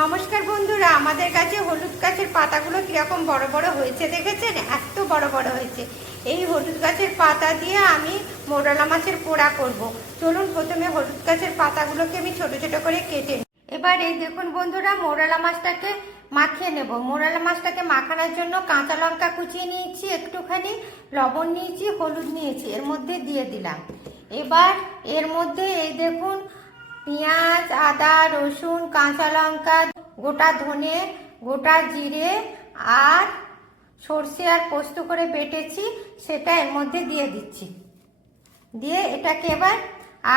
নমস্কার বন্ধুরা, আমাদের কাছে হলুদ গাছের পাতাগুলো কিরকম বড় বড় হয়েছে দেখেছেন? এত বড় বড় হয়েছে। এই হলুদ গাছের পাতা দিয়ে আমি মোরলা মাছের পোড়া করব। চলুন প্রথমে হলুদ গাছের পাতাগুলোকে আমি ছোট ছোট করে কেটে নিই। এবার এই দেখুন বন্ধুরা, মোরলা মাছটাকে মাখিয়ে নেব। মোরলা মাছটাকে মাখানোর জন্য কাঁচা লঙ্কা কুচিয়ে নিয়েছি, একটুখানি লবণ নিয়েছি, হলুদ নিয়েছি, এর মধ্যে দিয়ে দিলাম। এবার এর মধ্যে এই দেখুন পেঁয়াজ, আদা, রসুন, কাঁচা লঙ্কা, গোটা ধনে, গোটা জিরে আর সর্ষে আর পোস্ত করে বেটেছি, সেটা এর মধ্যে দিয়ে দিচ্ছি। দিয়ে এটাকে এবার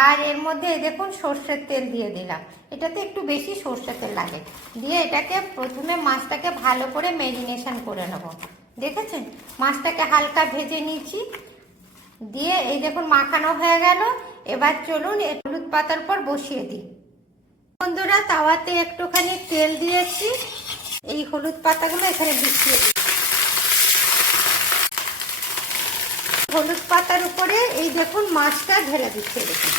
আর এর মধ্যে দেখুন সর্ষের তেল দিয়ে দিলাম। এটাতে একটু বেশি সর্ষের তেল লাগে। দিয়ে এটাকে প্রথমে মাছটাকে ভালো করে ম্যারিনেশন করে নেব। দেখেছেন, মাছটাকে হালকা ভেজে নিয়েছি। দিয়ে এই দেখুন মাখানো হয়ে গেল। এবার চলুন হলুদ পাতার পর বসিয়ে দিই। বন্ধুরা, তাওয়াতে একটুখানি তেল দিয়েছি, এই হলুদ পাতাগুলো এখানে বিছিয়ে দিই। হলুদ পাতার উপরে এই দেখুন মাছটা ঢেলে দিচ্ছে। দেখুন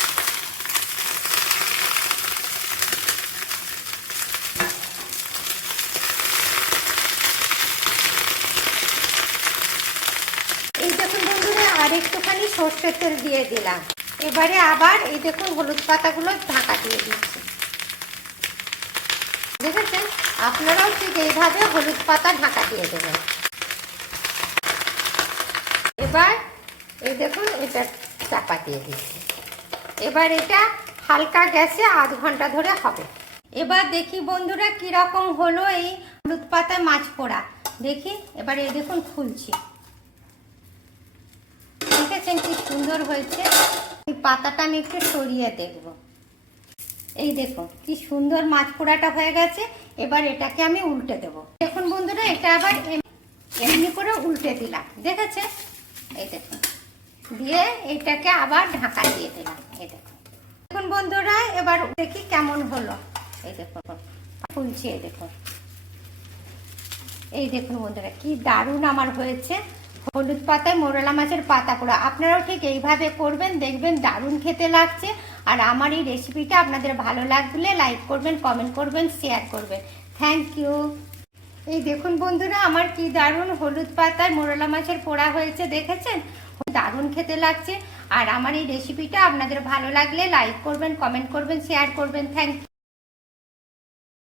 এই দেখুন বন্ধুরা, আর একটুখানি সর্ষের তেল দিয়ে দিলাম। এবারে আবার এই দেখুন হলুদ পাতাগুলো ঢাকা দিয়ে দিচ্ছি। দেখেছেন, আপনারাও ঠিক এইভাবে হলুদ পাতা ঢাকা দিয়ে দেবেন। এবার এই দেখুন এটা চাপা দিয়ে দিচ্ছি। এবার এটা হালকা গ্যাসে আধ ঘন্টা ধরে হবে। এবার দেখি বন্ধুরা কিরকম হলো এই হলুদ পাতায় মাছ পোড়া। দেখি এবার এই দেখুন খুলছি। দেখেছেন কি সুন্দর হয়েছে। এই পাতাটা আমি একটু সরিয়ে দেখব। এই দেখুন কি সুন্দর মাছ পোড়াটা হয়ে গেছে। এবার এটাকে আমি উল্টে দেব। দেখুন বন্ধুরা, এটা আবার এমনি করে উল্টে দিলাম। দেখেছে, এই দেখুন, দিয়ে এইটাকে আবার ঢাকা দিয়ে দিলাম। এই দেখুন, দেখুন বন্ধুরা, এবার দেখি কেমন হলো। এই দেখুন খুলছি। এই দেখুন, এই দেখুন বন্ধুরা, কি দারুণ আমার হয়েছে হলুদ পাতায় মোরলা মাছের পাতা পোড়া। আপনারাও ঠিক এইভাবে করবেন, দেখবেন দারুণ খেতে লাগছে। আর আমার এই রেসিপিটা আপনাদের ভালো লাগলে লাইক করবেন, কমেন্ট করবেন, শেয়ার করবেন। Thank you. এই দেখুন বন্ধুরা, আমার কি দারুণ হলুদ পাতায় মোরলা মাছের পোড়া হয়েছে। দেখেছেন, দারুণ খেতে লাগছে। আর আমার এই রেসিপিটা আপনাদের ভালো লাগলে লাইক করবেন, কমেন্ট করবেন, শেয়ার করবেন। Thank you.